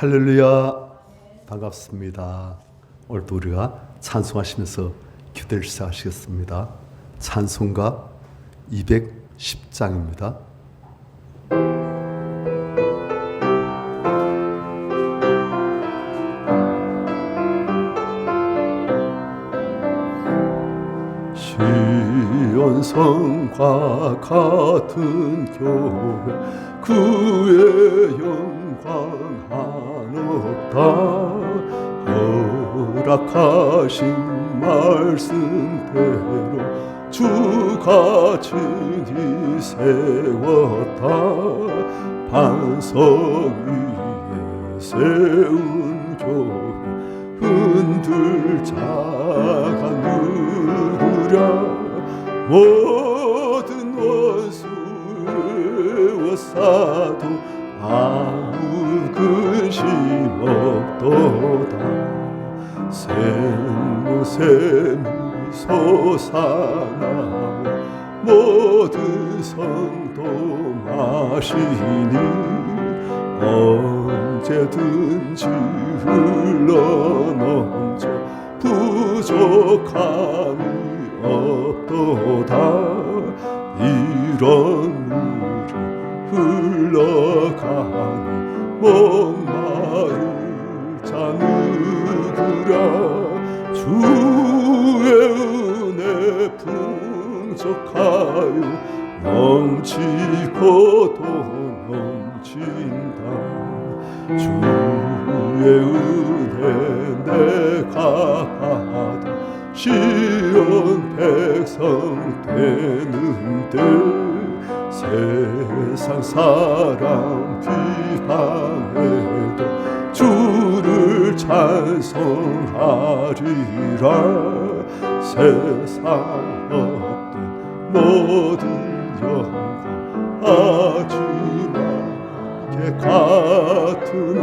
할렐루야, 반갑습니다. 오늘도 우리가 찬송하시면서 기도를 시작하시겠습니다. 찬송가 210장입니다. 시온성과 같은 교회 그의 영광 한없다. 허락하신 말씀대로 주가 친히 세웠다. 반석 위에 세운 교회 흔들 자가 누구랴. 모든 원수와 사도 아무 근심 없도다. 생명샘이 솟아나고 모든 성도 마시니 언제든지 흘러넘쳐 부족함이 없도다. 이런 물이 흘러가니 목마를 자 누구랴. 주의 은혜 풍족하여 넘치고 또 넘친다. 주의 은혜 내가 받아 시온 백성 되는데 세상 사람 비방해도 주를 찬송하리라. 세상 어떤 모든 영광 아주마게 같으나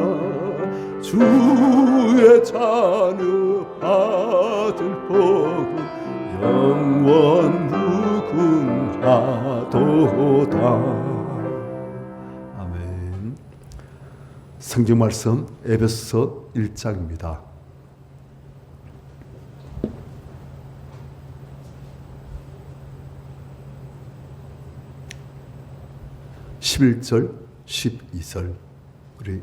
주의 자녀 받을 복은 영원 무궁하도다. 아멘. 성경 말씀 에베소서 1장입니다. 11절, 12절 우리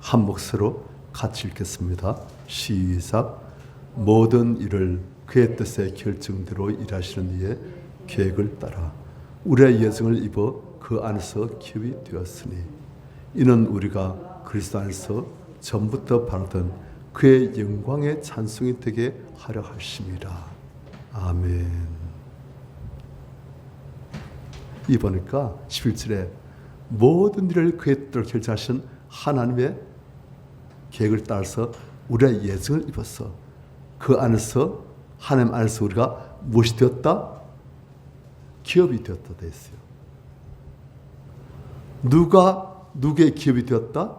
한 목소리로 같이 읽겠습니다. 시작. 모든 일을 그의 뜻의 결정대로 일하시는 이의 계획을 따라 우리의 예정을 입어 그 안에서 기업이 되었으니 이는 우리가 그리스도 안에서 전부터 바라던 그의 영광의 찬송이 되게 하려 하심이라. 아멘. 이 보니까 11절에 모든 일을 그의 뜻대로 결정하신 하나님의 계획을 따라서 우리의 예정을 입었어. 그 안에서 하나님 안에서 우리가 무엇이 되었다? 기업이 되었다 돼 있어요. 누가 누구의 기업이 되었다?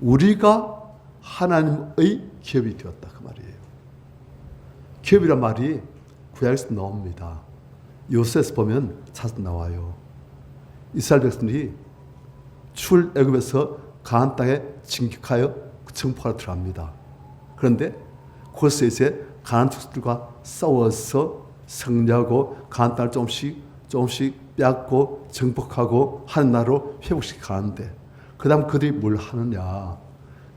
우리가 하나님의 기업이 되었다 그 말이에요. 기업이란 말이 구약에서 나옵니다. 요새에서 보면 자주 나와요. 이스라엘 백성들이 출애굽에서 가나안 땅에 진격하여 정복하러 들어갑니다. 그런데 거기서 이제 가나안 족속들과 싸워서 승리하고 가나안 땅을 조금씩 빼앗고 정복하고 하는 나라로 회복시켜 가는데 그 다음 그들이 뭘 하느냐.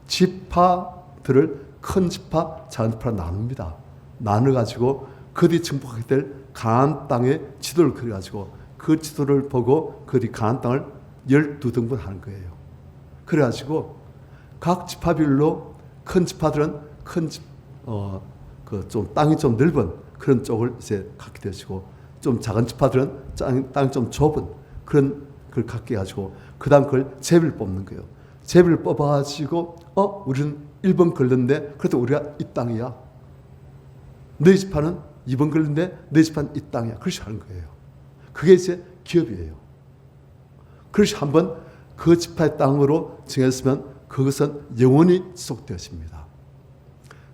지파들을 큰 지파, 작은 지파로 나눕니다. 나눠가지고 그들이 정복하게 될 가나안 땅의 지도를 그려가지고 그 지도를 보고 그들이 가나안 땅을 12등분 하는 거예요. 그래가지고 각 지파별로 큰 지파들은 좀 땅이 좀 넓은 그런 쪽을 이제 갖게 되시고 좀 작은 지파들은 땅이 좀 좁은 그런 걸 갖게 해가지고 그 다음 그걸 제비를 뽑는 거예요. 제비를 뽑아가지고 우리는 1번 걸렸는데 그래도 우리가 이 땅이야. 너희 지파는 2번 걸렸는데 너희 지파는 이 땅이야. 그렇게 하는 거예요. 그게 이제 기업이에요. 그렇게 한번 그 지파의 땅으로 정했으면 그것은 영원히 지속되었습니다.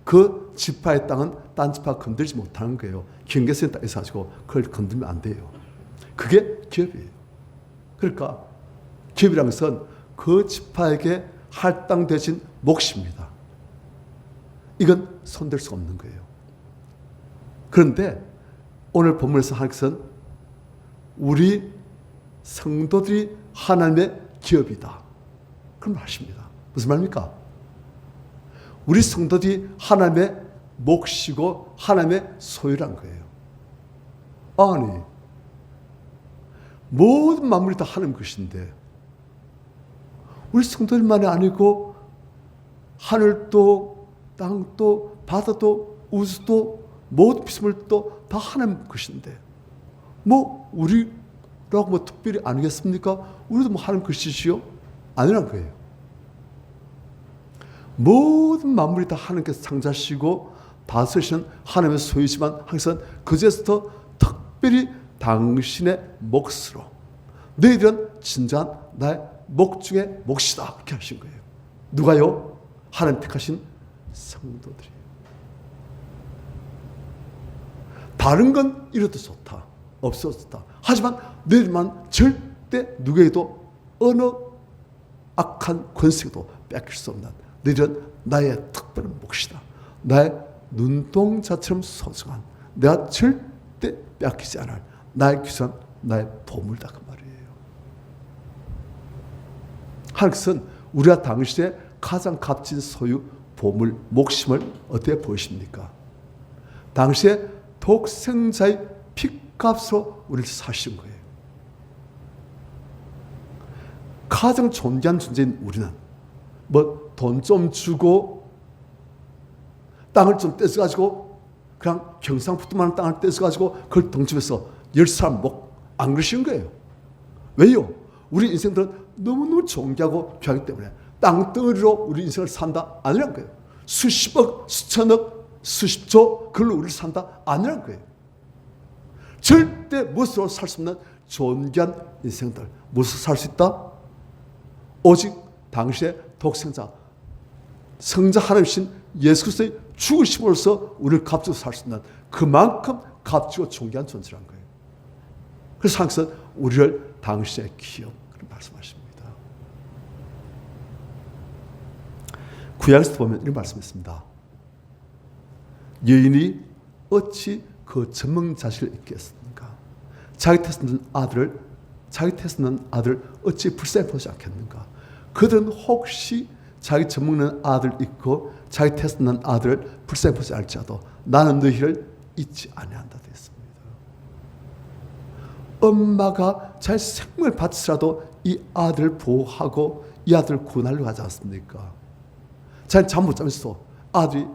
그 지파의 땅은 딴 지파가 건들지 못하는 거예요. 경계선에 딱 있어가지고 그걸 건들면 안 돼요. 그게 기업이에요. 그러니까 기업이라는 것은 그 지파에게 할당되신 몫입니다. 이건 손댈 수 없는 거예요. 그런데 오늘 본문에서 하나님께서는 우리 성도들이 하나님의 기업이다. 그런 말 하십니다. 무슨 말입니까? 우리 성도들이 하나님의 몫이고 하나님의 소유란 거예요. 아니, 모든 만물이 다 하나님 것인데 우리 성도들만이 아니고 하늘도 땅도 바다도 우주도 모든 피조물도 다 하나님 것인데 뭐 우리라고 뭐 특별히 아니겠습니까? 우리도 뭐 하나님 것이시요? 아니란 거예요. 모든 만물이 다 하나님께서 창조하시고 다스리시는 하나님의 소유지만 하나님께서는 그제서부터 특별히 당신의 몫으로 너희들은 진정한 나의 목 중에 몫이다 그렇게 하신 거예요. 누가요? 하나님 택하신 성도들이에요. 다른 건 이래도 좋다. 없어도 좋다. 하지만 너희들만 절대 누구에게도 어느 악한 권세도 뺏길 수 없는 너희들은 나의 특별한 몫이다. 나의 눈동자처럼 소중한 내가 절대 뺏기지 않을 나의 귀한 나의 보물다 그 말이에요. 하나님께서는 우리가 당시에 가장 값진 소유 보물 몫임을 어떻게 보이십니까? 당시에 독생자의 핏값으로 우리를 사신 거예요. 가장 존귀한 존재인 우리는 뭐 돈 좀 주고 땅을 좀 떼서가지고 그냥 경상북도만 땅을 떼서가지고 그걸 덩집에서 10사람 목 안 그러시는 거예요. 왜요? 우리 인생들은 너무너무 존귀하고 귀하기 때문에 땅덩어리로 우리 인생을 산다 아니란 거예요. 수십억, 수천억, 수십조 그걸로 우리를 산다 아니란 거예요. 절대 무엇으로 살 수 없는 존귀한 인생들. 무엇으로 살 수 있다? 오직 당시의 독생자 성자 하나님이신 예수 그리스도의 죽으심으로써 우리를 값지고 살 수 있는 그만큼 값지고 존귀한 존재란 거예요. 그래서 항상 우리를 당시의 기업 그런 말씀하십니다. 구약에서 보면 이런 말씀했습니다. 여인이 어찌 그 젖먹는 자식을 잊겠습니까? 자기 태어난 아들을 어찌 불쌍히 보지 않겠는가? 그들은 혹시 자기 젖먹는 아들 있고 자기 태어난 아들을 불쌍히 보지 않을지라도 나는 너희를 잊지 아니한다 되었습니다. 엄마가 자기 생명을 바치더라도 이 아들을 보호하고 이 아들을 구원하려고 하지 않습니까? 자기 잠 못 자면서 아들이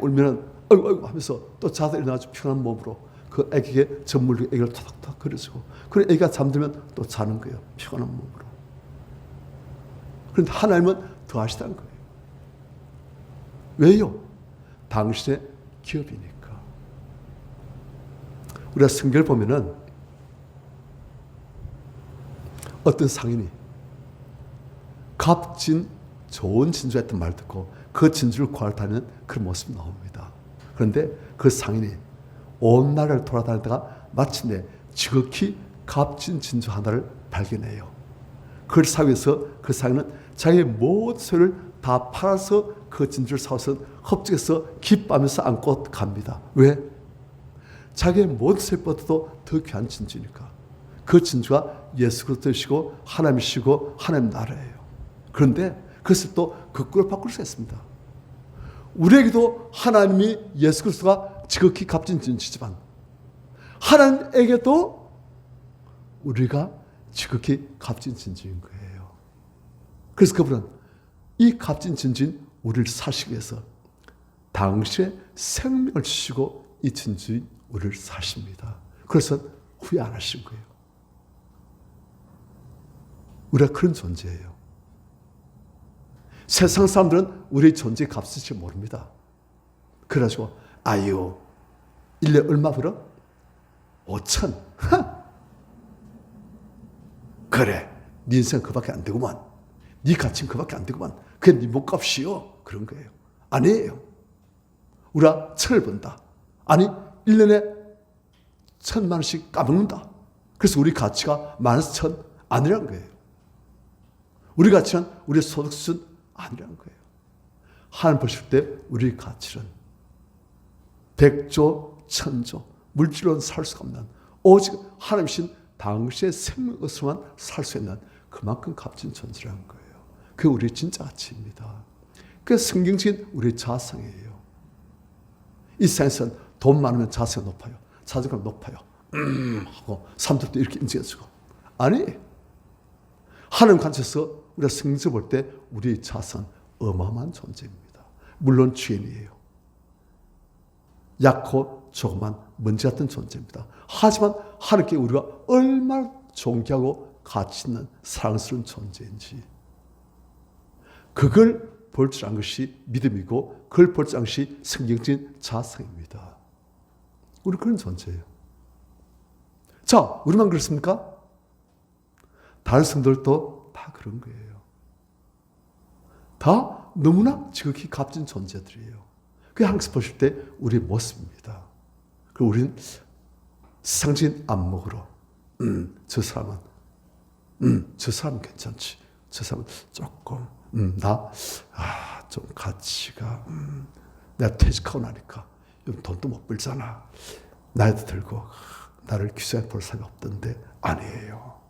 울면은 어이구 하면서 또 자다 일어나서 편한 몸으로 그 애기에게 젖물로 애기를 탁탁 그려주고 그리고 애기가 잠들면 또 자는 거예요. 피곤한 몸으로. 그런데 하나님은 더 하시다는 거예요. 왜요? 당신의 기업이니까. 우리가 성경을 보면은 어떤 상인이 값진 좋은 진주했던 말 듣고 그 진주를 구하다는 그런 모습이 나옵니다. 그런데 그 상인이 온 나라를 돌아다니다가 마침내 지극히 값진 진주 하나를 발견해요. 그걸 사기 위해서 그 상인은 자기의 모든 소유를 다 팔아서 그 진주를 사와서 흡족해서 기뻐하면서 안고 갑니다. 왜? 자기의 모든 소유보다도 더 귀한 진주니까. 그 진주가 예수 그리스도이시고 하나님이시고 하나님 나라예요. 그런데 그것을 또 거꾸로 바꿀 수 있습니다. 우리에게도 하나님이 예수 그리스도가 지극히 값진 진주지만 하나님에게도 우리가 지극히 값진 진주인 거예요. 그래서 그분은 이 값진 진주인 우리를 사시기 위해서 당시에 생명을 주시고 이 진주인 우리를 사십니다. 그래서 후회 안 하신 거예요. 우리가 그런 존재예요. 세상 사람들은 우리의 존재의 값을 잘 모릅니다. 그래가지고 아유 1년 얼마 벌어? 5천. 그래 네 인생 그밖에 안 되구만. 네 가치는 그밖에 안 되구만. 그게 네 몸값이요. 그런 거예요. 아니에요. 우리가 천을 번다. 아니 1년에 1,000만 원씩 까먹는다. 그래서 우리 가치가 -1,000 아니라는 거예요. 우리 가치는 우리의 소득 수준 아니라는 거예요. 하나님 보실 때 우리의 가치는 백조, 천조, 물질로는 살 수가 없는 오직 하나님이신 당시의 생명으로만 살 수 있는 그만큼 값진 존재라는 거예요. 그게 우리의 진짜 가치입니다. 그게 성경적인 우리의 자성이에요. 이 세상에서는 돈 많으면 자세가 높아요. 자존감 높아요. 하고 사람들도 이렇게 인정해주고. 아니, 하나님 관점에서 우리가 성경 볼 때 우리의 자선 어마어마한 존재입니다. 물론 죄인이에요. 약고 조그만 먼지 같은 존재입니다. 하지만 하나님께 우리가 얼마나 존귀하고 가치 있는 사랑스러운 존재인지 그걸 볼 줄 아는 것이 믿음이고 그걸 볼 줄 아는 것이 성경적인 자성입니다. 우리 그런 존재예요. 자, 우리만 그렇습니까? 다른 성도들도 다 그런 거예요. 다 너무나 지극히 값진 존재들이에요. 그게 항상 보실 때 우리의 모습입니다. 그리고 우리는 세상적인 안목으로 저 사람은 괜찮지. 저 사람은 조금 좀 가치가 내가 퇴직하고 나니까 돈도 못 벌잖아. 나이도 들고 나를 귀찮게 볼 사람이 없던데 아니에요.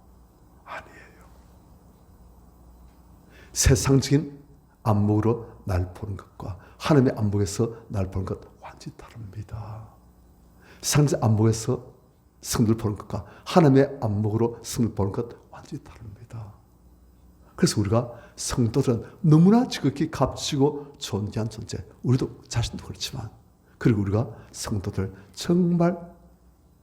세상적인 안목으로 날 보는 것과 하나님의 안목에서 날 보는 것 완전히 다릅니다. 세상적 안목에서 성도를 보는 것과 하나님의 안목으로 성도를 보는 것 완전히 다릅니다. 그래서 우리가 성도들은 너무나 지극히 값지고 존귀한 존재, 우리도 자신도 그렇지만 그리고 우리가 성도들 정말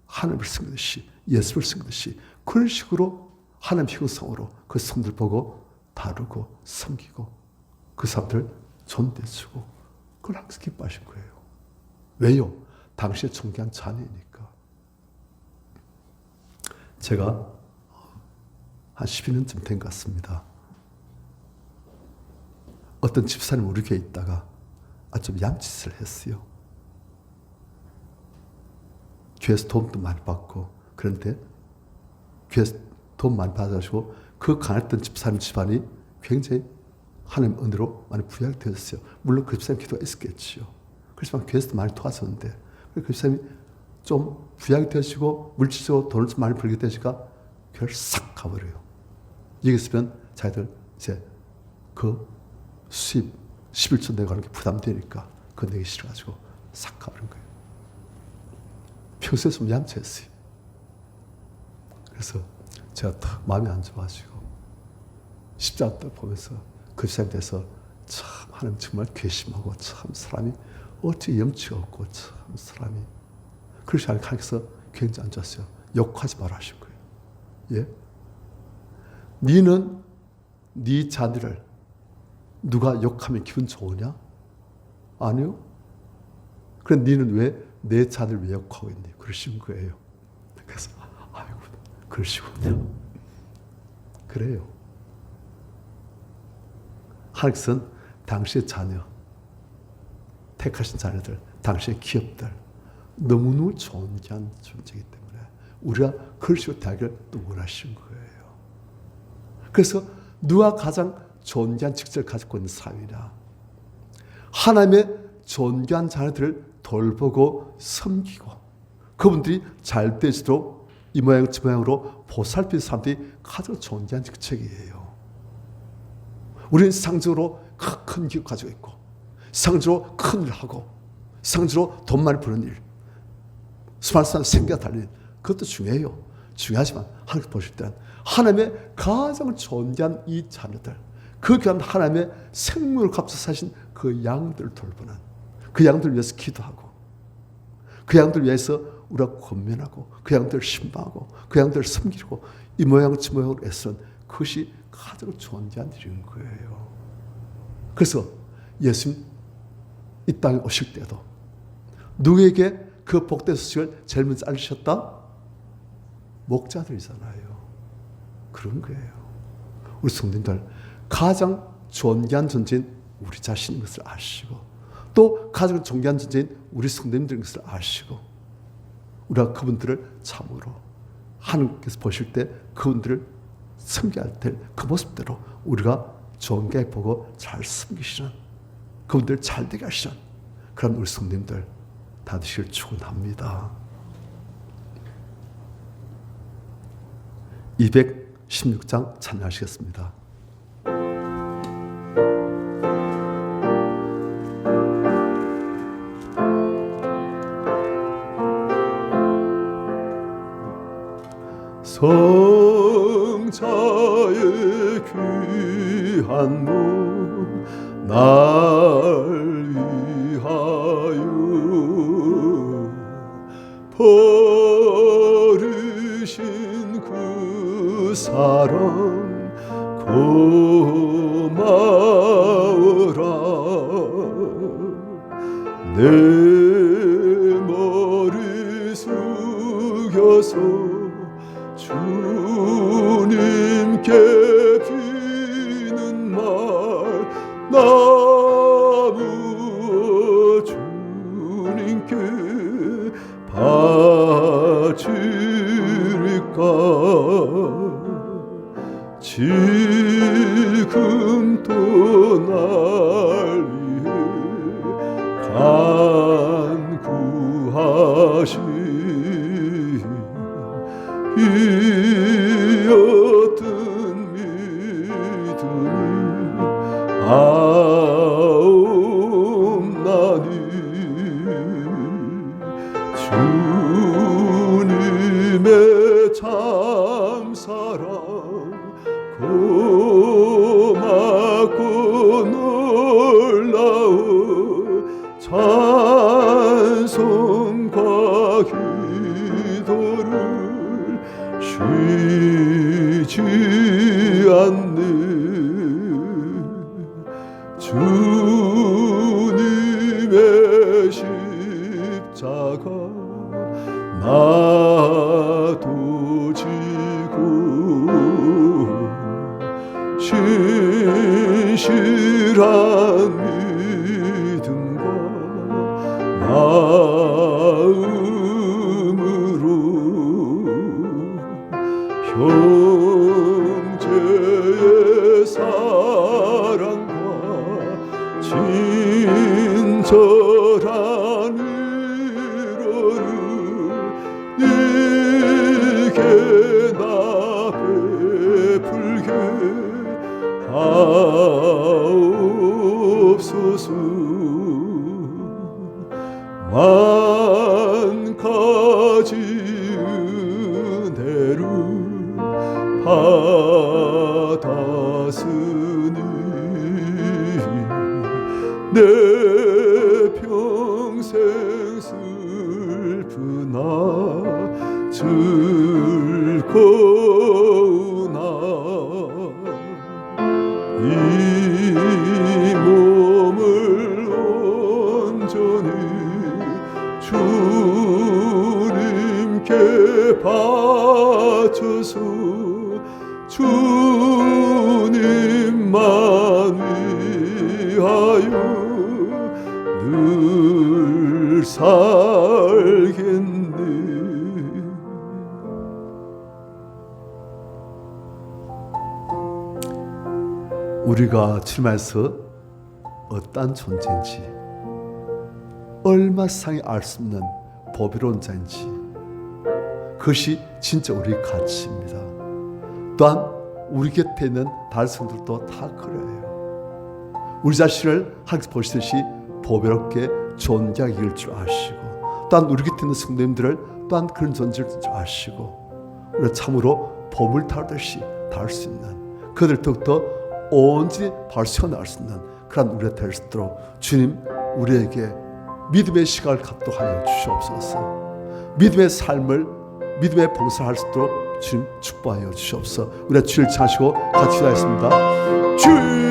하나님을 섬기듯이 예수를 섬기듯이 그런 식으로 하나님 형성으로 그 성도를 보고 다루고 섬기고 그 사람들 존대해주고 그걸 항상 기뻐하신 거예요. 왜요? 당시에 존귀한 자녀이니까. 제가 한 12년쯤 된 것 같습니다. 어떤 집사님 우리 교회에 있다가 좀 얌짓을 했어요. 교회에서 도움도 많이 받고 그런데 교회에서 도움 많이 받아가지고 그 가난했던 집사님 집안이 굉장히 하나님 은혜로 많이 부양이 되었어요. 물론 그 집사님 기도가 있었겠지요. 그렇지만 교회에서도 많이 도와줬는데 그 집사님이 좀 부양이 되시고 물질적으로 돈을 좀 많이 벌게 되니까 교회를 싹 가버려요. 여기 있으면 자기들 이제 그 수입 11조 내가는 게 부담되니까 그거 내기 싫어가지고 싹 가버린 거예요. 평소에 좀 얌체했어요. 그래서 제가 딱 마음이 안 좋아지고 십자가 딱 보면서 그 시간에 대해서 참 하나님 정말 괘씸하고 참 사람이 어찌 염치가 없고 참 사람이 그래서 하나님께서 굉장히 안 좋았어요. 욕하지 마라 하신 거예요. 예? 니는 네 자녀를 누가 욕하면 기분 좋으냐? 아니요. 그럼 니는 왜 내 자녀를 왜 욕하고 있니? 그러신 거예요. 그래서 아이고 그러시군요. 그래요. 하나님께서는 당시의 자녀, 택하신 자녀들, 당시의 기업들 너무너무 존귀한 존재이기 때문에 우리가 그런 식으로 대하기를 또 원하시는 거예요. 그래서 누가 가장 존귀한 직책을 가지고 있는 사람이냐? 하나님의 존귀한 자녀들을 돌보고 섬기고 그분들이 잘 되지도록 이 모양 저 모양으로 보살피는 사람들이 가장 존귀한 직책이에요. 우리는 상적으로 큰 기업 가지고 있고 상적으로 큰 일을 하고 상적으로 돈 많이 버는 일 수많은 사람 생계가 달린 그것도 중요해요. 중요하지만 하나님 보실 때는 하나님의 가장 존귀한 이 자녀들 그 귀한 하나님의 생명을 값서 사신 그 양들을 돌보는 그 양들 위해서 기도하고 그 양들 위해서 우리가 권면하고 그 양들을 신방하고 그 양들을 섬기고 이 모양 저 모양으로 애쓰는 그것이 가장 존귀한 일인 거예요. 그래서 예수님 이 땅에 오실 때도 누구에게 그 복된 소식을 제일 먼저 알리셨다? 목자들이잖아요. 그런 거예요. 우리 성도님들 가장 존귀한 존재인 우리 자신인 것을 아시고 또 가장 존귀한 존재인 우리 성도님들인 것을 아시고 우리가 그분들을 참으로 하나님께서 보실 때 그분들을 섬겨야 될 그 모습대로 우리가 좋은 계획 보고 잘 섬기시는, 그분들 잘 되게 하시는 그런 우리 성도님들 다 되시길 축원합니다. 216장 참여하시겠습니다. 성자의 귀한 몸 날 위하여 버리신 그 사랑 고마워라. 내 머리 숙여서 주님께 비는 말 나무 주님께 바칠까. 지금 또 날 위해 간구하신 이 어떤 믿음이 아옵나니. 주님의 참사랑 고맙고 놀라워 찬송과 기도를 쉬지 않는 주님의 십자가 나도 지고 신실한 믿음과 마음으로 형제의 사랑과 친절한 위로를 네게 나 베풀게 하옵소서. 만 가지 은혜를 받았으니 내 평생 슬프나 즐거우나 이 몸을 온전히 주님께 바쳐서 주님만 위하여 늘 살겠네. 우리가 주님에서 어떠한 존재인지, 얼마 세상에 알 수 없는 보배로운 자인지, 그것이 진짜 우리의 가치입니다. 또한 우리 곁에 있는 다른 성들도 다 그래요. 우리 자신을 하나님께서 보시듯이 보배롭게 존재하게 이길 줄 아시고, 또한 우리 곁에 있는 성도님들을 또한 그런 존재를 줄 아시고, 우리가 참으로 보물 다루듯이 다룰 수 있는, 그들 더욱더 온전히 발휘해나갈 수 있는 그런 우리가 될 수 있도록 주님 우리에게 믿음의 시간을 갖도록 하여 주시옵소서. 믿음의 삶을, 믿음의 봉사를 할 수 있도록 주님 축복하여 주시옵소서. 우리가 주를 찬양하시고 같이 기도하겠습니다. 주